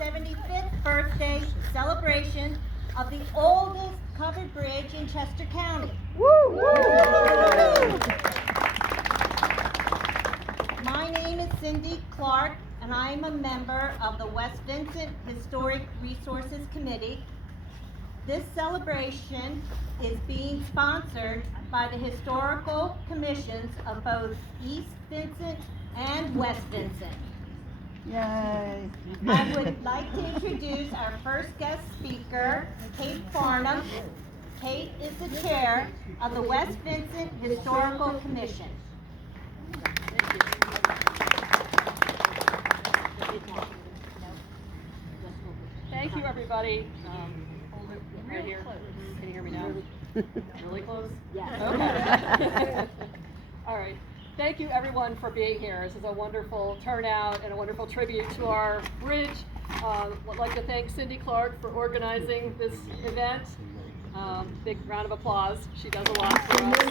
75th birthday celebration of the oldest covered bridge in Chester County. Woo! My name is Cindy Clark, and I am a member of the West Vincent Historic Resources Committee. This celebration is being sponsored by the historical commissions of both East Vincent and West Vincent. Yay! I would like to introduce our first guest speaker, Kate Farnham. Kate is the chair of the West Vincent Historical Commission. Thank you, everybody. Hold it right here. Can you hear me now? Really close? Yeah. Okay. All right. Thank you, everyone, for being here. This is a wonderful turnout and a wonderful tribute to our bridge. I'd like to thank Cindy Clark for organizing this event. Big round of applause. She does a lot for us.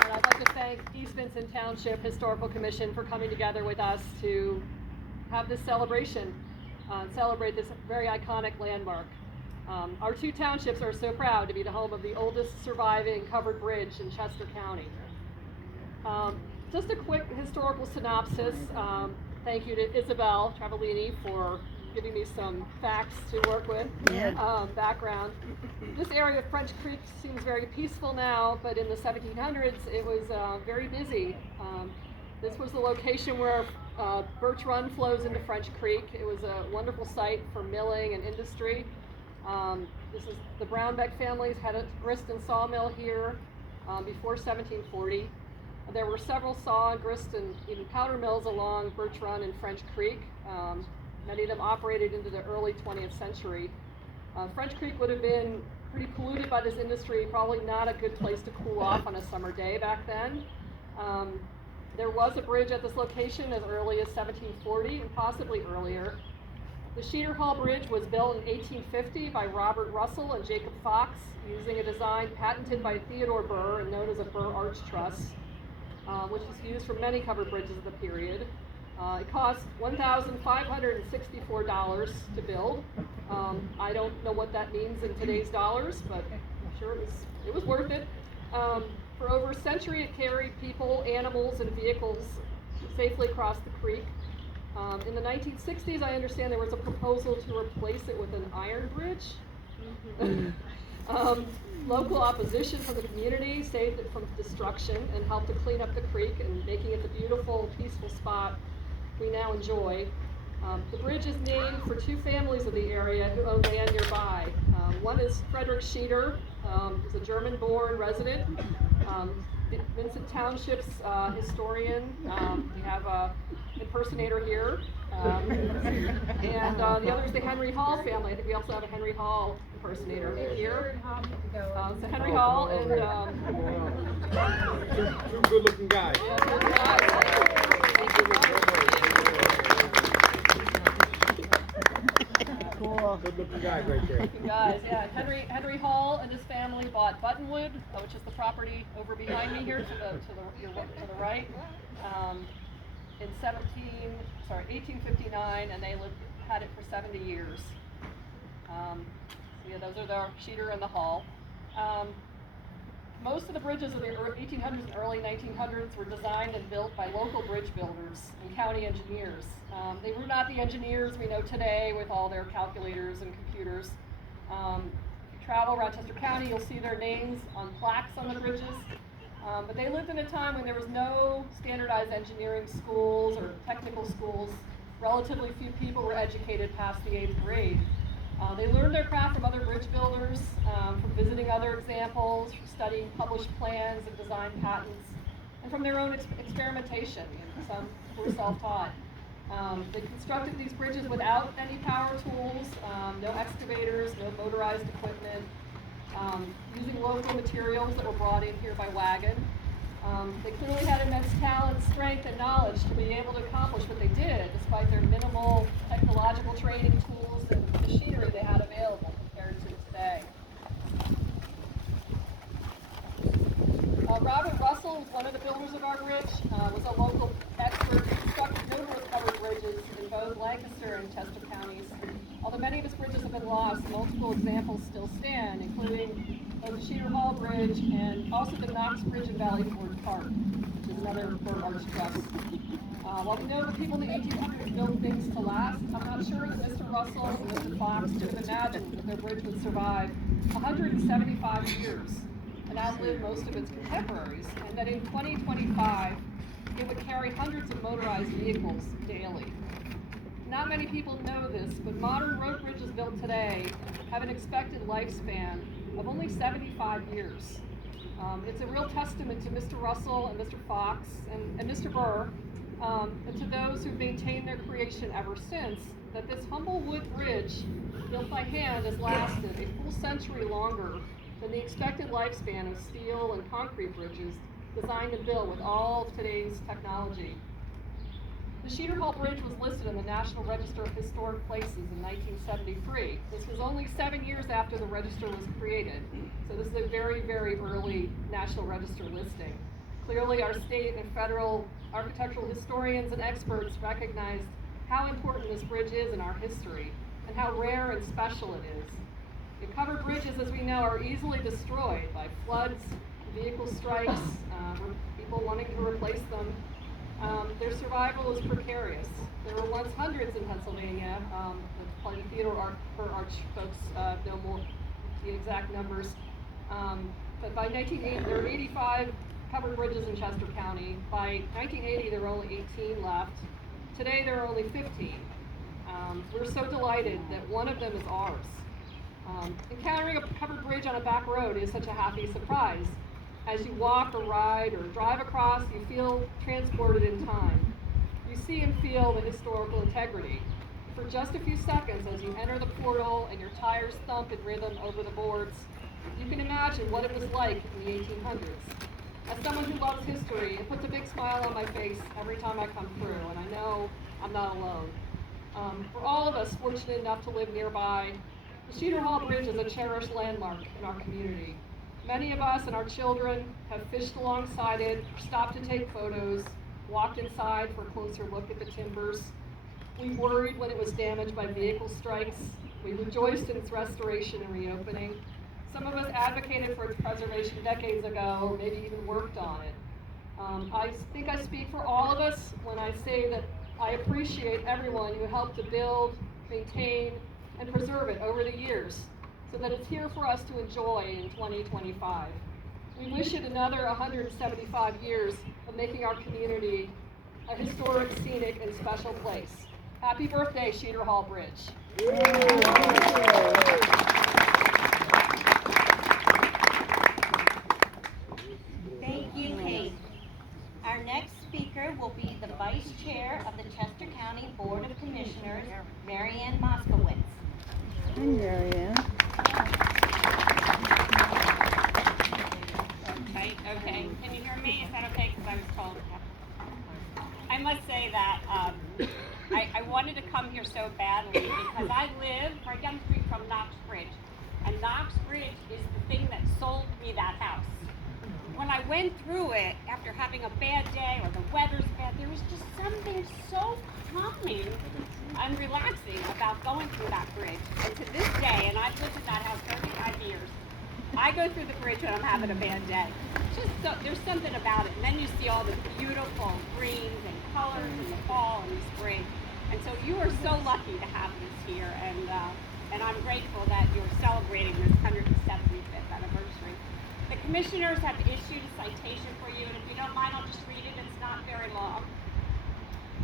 And I'd like to thank East Vincent Township Historical Commission for coming together with us to have this celebration, celebrate this very iconic landmark. Our two townships are so proud to be the home of the oldest surviving covered bridge in Chester County. Just a quick historical synopsis. Thank you to Isabel Travellini for giving me some facts to work with. Background. This area of French Creek seems very peaceful now, but in the 1700s it was very busy. This was the location where Birch Run flows into French Creek. It was a wonderful site for milling and industry. This is the Brownbeck families had a grist and sawmill here before 1740. There were several saw, grist, and even powder mills along Birch Run and French Creek. Many of them operated into the early 20th century. French Creek would have been pretty polluted by this industry, probably not a good place to cool off on a summer day back then. There was a bridge at this location as early as 1740 and possibly earlier. The Sheeder-Hall Bridge was built in 1850 by Robert Russell and Jacob Fox using a design patented by Theodore Burr and known as a Burr Arch Truss, which was used for many covered bridges of the period. It cost $1,564 to build. I don't know what that means in today's dollars, but I'm sure it was worth it. For over a century, it carried people, animals, and vehicles safely across the creek. In the 1960s, I understand there was a proposal to replace it with an iron bridge. Local opposition from the community saved it from destruction and helped to clean up the creek and making it the beautiful, peaceful spot we now enjoy. The bridge is named for two families of the area who own land nearby. One is Frederick Sheeder, who's a German-born resident, Vincent Township's historian. We have an impersonator here. And the other is the Henry Hall family. I think we also have a Henry Hall impersonator here. So Henry Hall and two good-looking guys. Yeah, good guys. Cool. Good-looking guys right there. Guys, yeah. Henry Hall and his family bought Buttonwood, which is the property over behind me here to the right, in 1859, and they had it for 70 years. So yeah, those are the Sheeder and the Hall. Most of the bridges of the 1800s and early 1900s were designed and built by local bridge builders and county engineers. They were not the engineers we know today with all their calculators and computers. If you travel around Chester County, you'll see their names on plaques on the bridges. But they lived in a time when there was no standardized engineering schools or technical schools. Relatively few people were educated past the 8th grade. They learned their craft from other bridge builders, from visiting other examples, from studying published plans and design patents, and from their own experimentation. Some were self-taught. They constructed these bridges without any power tools, no excavators, no motorized equipment, using local materials that were brought in here by wagon. They clearly had immense talent, strength, and knowledge to be able to accomplish what they did, despite their minimal technological training tools and machinery they had available compared to today. Robert Russell was one of the builders of our bridge, was a local expert, constructed numerous covered bridges bridges in both Lancaster and Chester counties. Although many of his bridges have been lost, multiple examples still stand, including both the Sheeder-Hall Bridge and also the Knox Bridge in Valley Ford Park, which is another Ford Arch Truss. While we know that people in the 1800s built things to last, I'm not sure that Mr. Russell and Mr. Fox could have imagined that their bridge would survive 175 years and outlive most of its contemporaries, and that in 2025, it would carry hundreds of motorized vehicles daily. Not many people know this, but modern road bridges built today have an expected lifespan of only 75 years. It's a real testament to Mr. Russell and Mr. Fox and Mr. Burr, and to those who've maintained their creation ever since, that this humble wood bridge built by hand has lasted a full century longer than the expected lifespan of steel and concrete bridges designed and built with all of today's technology. The Sheeder-Hall Bridge was listed in the National Register of Historic Places in 1973. This was only 7 years after the register was created, so this is a very, very early National Register listing. Clearly, our state and federal architectural historians and experts recognized how important this bridge is in our history and how rare and special it is. The covered bridges, as we know, are easily destroyed by floods, vehicle strikes, people wanting to replace them. Their survival is precarious. There were once hundreds in Pennsylvania. Probably the Theodore Arch folks know more the exact numbers. But by 1980, there were 85 covered bridges in Chester County. By 1980, there were only 18 left. Today, there are only 15. We're so delighted that one of them is ours. Encountering a covered bridge on a back road is such a happy surprise. As you walk or ride or drive across, you feel transported in time. You see and feel the historical integrity. For just a few seconds, as you enter the portal and your tires thump in rhythm over the boards, you can imagine what it was like in the 1800s. As someone who loves history, it puts a big smile on my face every time I come through, and I know I'm not alone. For all of us fortunate enough to live nearby, the Sheeder-Hall Bridge is a cherished landmark in our community. Many of us and our children have fished alongside it, stopped to take photos, walked inside for a closer look at the timbers. We worried when it was damaged by vehicle strikes. We rejoiced in its restoration and reopening. Some of us advocated for its preservation decades ago, or maybe even worked on it. I think I speak for all of us when I say that I appreciate everyone who helped to build, maintain, and preserve it over the years, so that it's here for us to enjoy in 2025. We wish it another 175 years of making our community a historic, scenic, and special place. Happy birthday, Sheeder-Hall Bridge. Thank you, Kate. Our next speaker will be the Vice Chair of the Chester County Board of Commissioners, Mary Ann Moskowitz. Hi, Marianne. Right, okay. Can you hear me? Is that okay? Because I was told. I must say that I wanted to come here so badly because I live right down the street from Knox Bridge. And Knox Bridge is the thing that sold me that house. When I went through it after having a bad day or the weather's bad, there was just something so calming and relaxing about going through that bridge. And to this day, and I've lived in that house 35 years, I go through the bridge when I'm having a bad day. There's something about it. And then you see all the beautiful greens and colors in the fall and the spring. And so you are so lucky to have this here. And I'm grateful that you're celebrating this 175th anniversary. The commissioners have issued a citation for you, and if you don't mind, I'll just read it. It's not very long.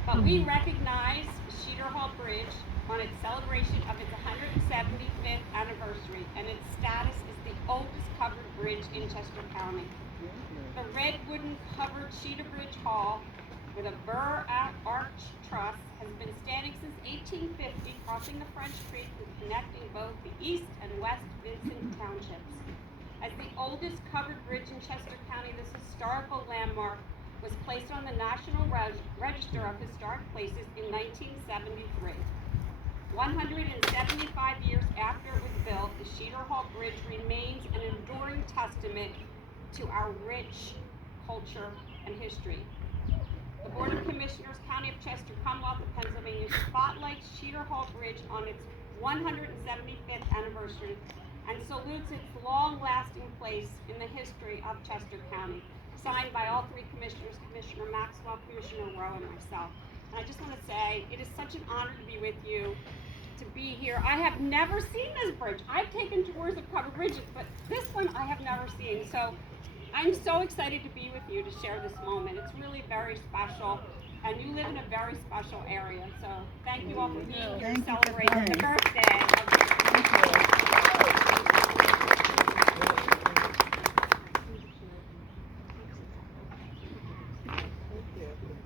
But we recognize Sheeder-Hall Bridge on its celebration of its 175th anniversary, and its status is the oldest covered bridge in Chester County. The red wooden covered Sheeder-Hall with a Burr arch truss has been standing since 1850, crossing the French Creek and connecting both the East and West Vincent townships. As the oldest covered bridge in Chester County, this historical landmark was placed on the National Register of Historic Places in 1973. 175 years after it was built, the Sheeder-Hall Bridge remains an enduring testament to our rich culture and history. the Board of Commissioners, County of Chester, Commonwealth of Pennsylvania spotlights Sheeder-Hall Bridge on its 175th anniversary and salutes its long-lasting place in the history of Chester County. Signed by all three commissioners, Commissioner Maxwell, Commissioner Rowe, and myself. And I just want to say, it is such an honor to be with you, to be here. I have never seen this bridge. I've taken tours of covered bridges, but this one I have never seen. So I'm so excited to be with you to share this moment. It's really very special, and you live in a very special area. So thank you all for being here Thank you for celebrating the coming. birthday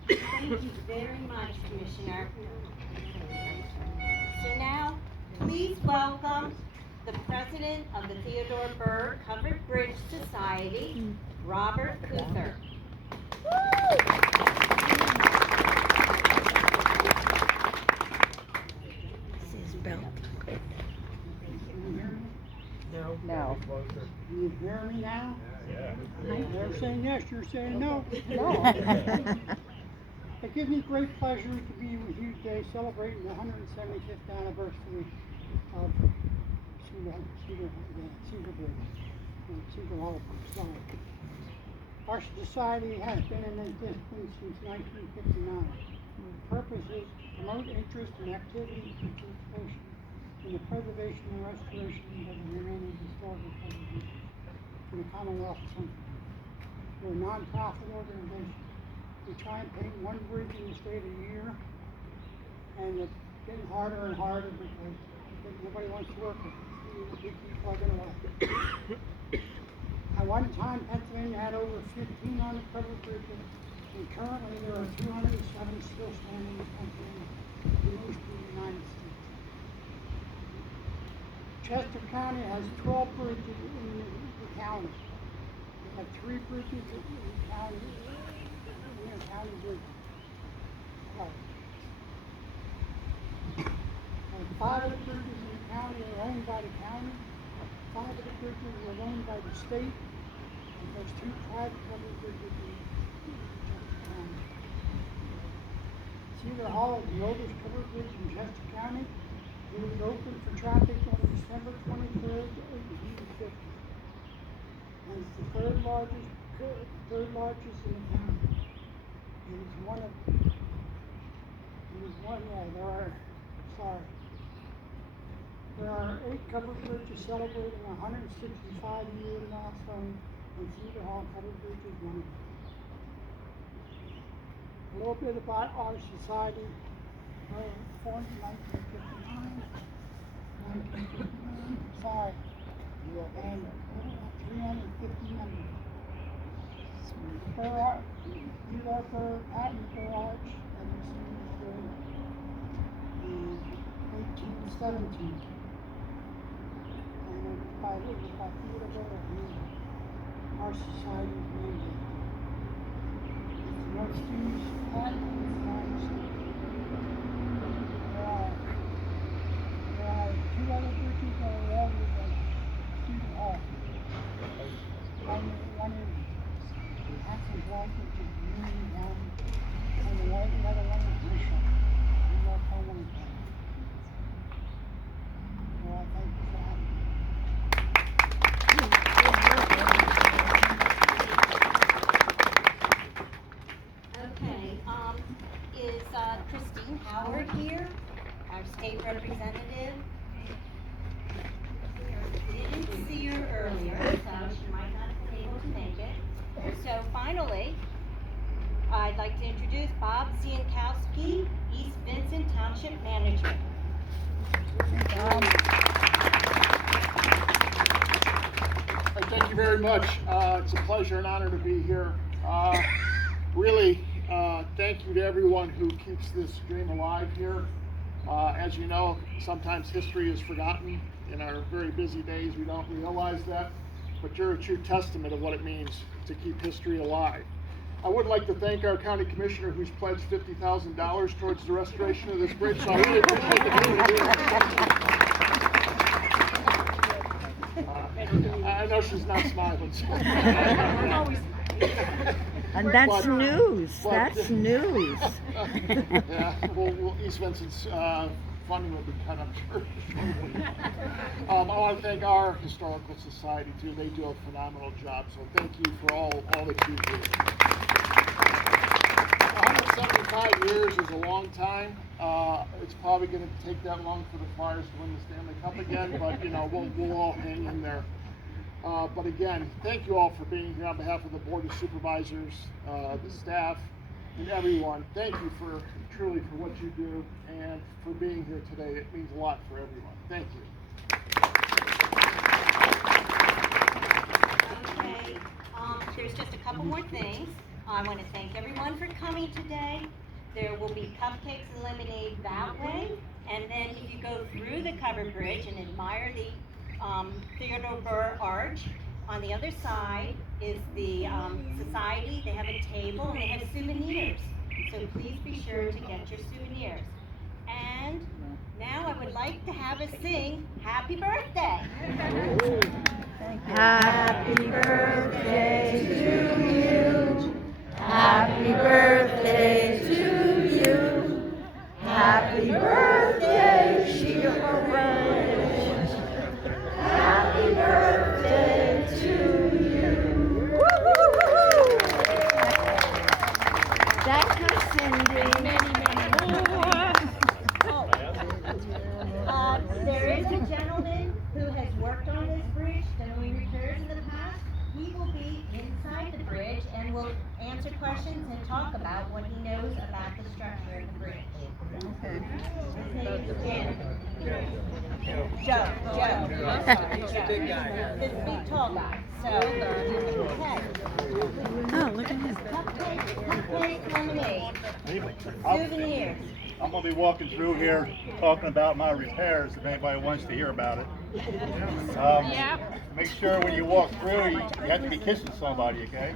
Thank you very much, Commissioner. So now, please welcome the President of the Theodore Burr Covered Bridge Society, Robert Kuther. This is belt. No. You hear me now? Yeah. They're saying yes, you're saying no. It gives me great pleasure to be with you today celebrating the 175th anniversary of Sheeder-Hall. Our society has been in existence since 1959. The purpose is to promote interest and activity and participation in the preservation and restoration of the remaining historical preservation in the Commonwealth of Pennsylvania. We're a non-profit organization. We try and paint one bridge in the state a year, and it's getting harder and harder because nobody wants to work with it. We keep plugging away. At one time, Pennsylvania had over 15 covered bridges, and currently there are 207 still standing in Pennsylvania, the most in the United States. Chester County has 12 bridges in the county. We have 3 bridges in the county. County bridge. And 5 of the bridges in the county are owned by the county. 5 of the bridges are owned by the state. And there's 2 private covered bridges in Chester County. Sheeder-Hall is the oldest covered bridge in Chester County. It was opened for traffic on December 23rd, 1850. And it's the third largest in the county. There are 8 covered bridges celebrating a 165-year milestone, and Sheeder-Hall Covered Bridge is one of them. A little bit about our society. Formed in 1959. And 350 members. Theodore Burr Patent Garage that was in 1817. And it was by Theodore Burr, our society's named after. It's the most used patent in the United States. There are 2 other bridges that are older than Sheeder-Hall. One is Hanson Bluff, which is Union County, and the other one is Bishop, New York Homeland County. So I thank you for having me. Okay, is Christine Howard here, our state representative? Didn't see her earlier, so she might not have been able to make it. So finally, I'd like to introduce Bob Ziankowski, East Vincent Township Manager. Thank you very much. It's a pleasure and honor to be here. Really, thank you to everyone who keeps this dream alive here. As you know, sometimes history is forgotten. In our very busy days, we don't realize that, but you're a true testament of what it means to keep history alive. I would like to thank our county commissioner who's pledged $50,000 towards the restoration of this bridge, so I really appreciate the community. I know she's not smiling. And that's But- news. but- That's news. Yeah, well, East Vincent's funding will be cut, I'm sure. I want to thank our historical society too. They do a phenomenal job. So thank you for all that you do. 175 years is a long time. It's probably going to take that long for the Flyers to win the Stanley Cup again, but you know we'll all hang in there. But again, thank you all for being here on behalf of the Board of Supervisors, the staff, and everyone. Thank you truly for what you do and for being here today. It means a lot for everyone. Thank you. Okay, there's just a couple more things. I want to thank everyone for coming today. There will be cupcakes and lemonade that way. And then if you go through the covered bridge and admire the Theodore Burr Arch, on the other side is the society. They have a table and they have souvenirs. So please be sure to get your souvenirs. And now I would like to have us sing Happy Birthday. Happy birthday to you. Happy birthday to you. Happy birthday, Sheeder-Hall. Happy birthday to you. Woo, woo, woo, woo. Thank you, Cindy. There is a gentleman who has worked on this bridge, doing repairs in the past. He will be inside the bridge and will answer questions and talk about what he knows about the structure of the bridge. Okay. His name is Jim. Joe. He's a big guy. This big tall guy. So, okay. Oh, look at him. Cupcake, lemonade, souvenirs. I'm gonna be walking through here talking about my repairs if anybody wants to hear about it. Make sure when you walk through, you have to be kissing somebody, okay?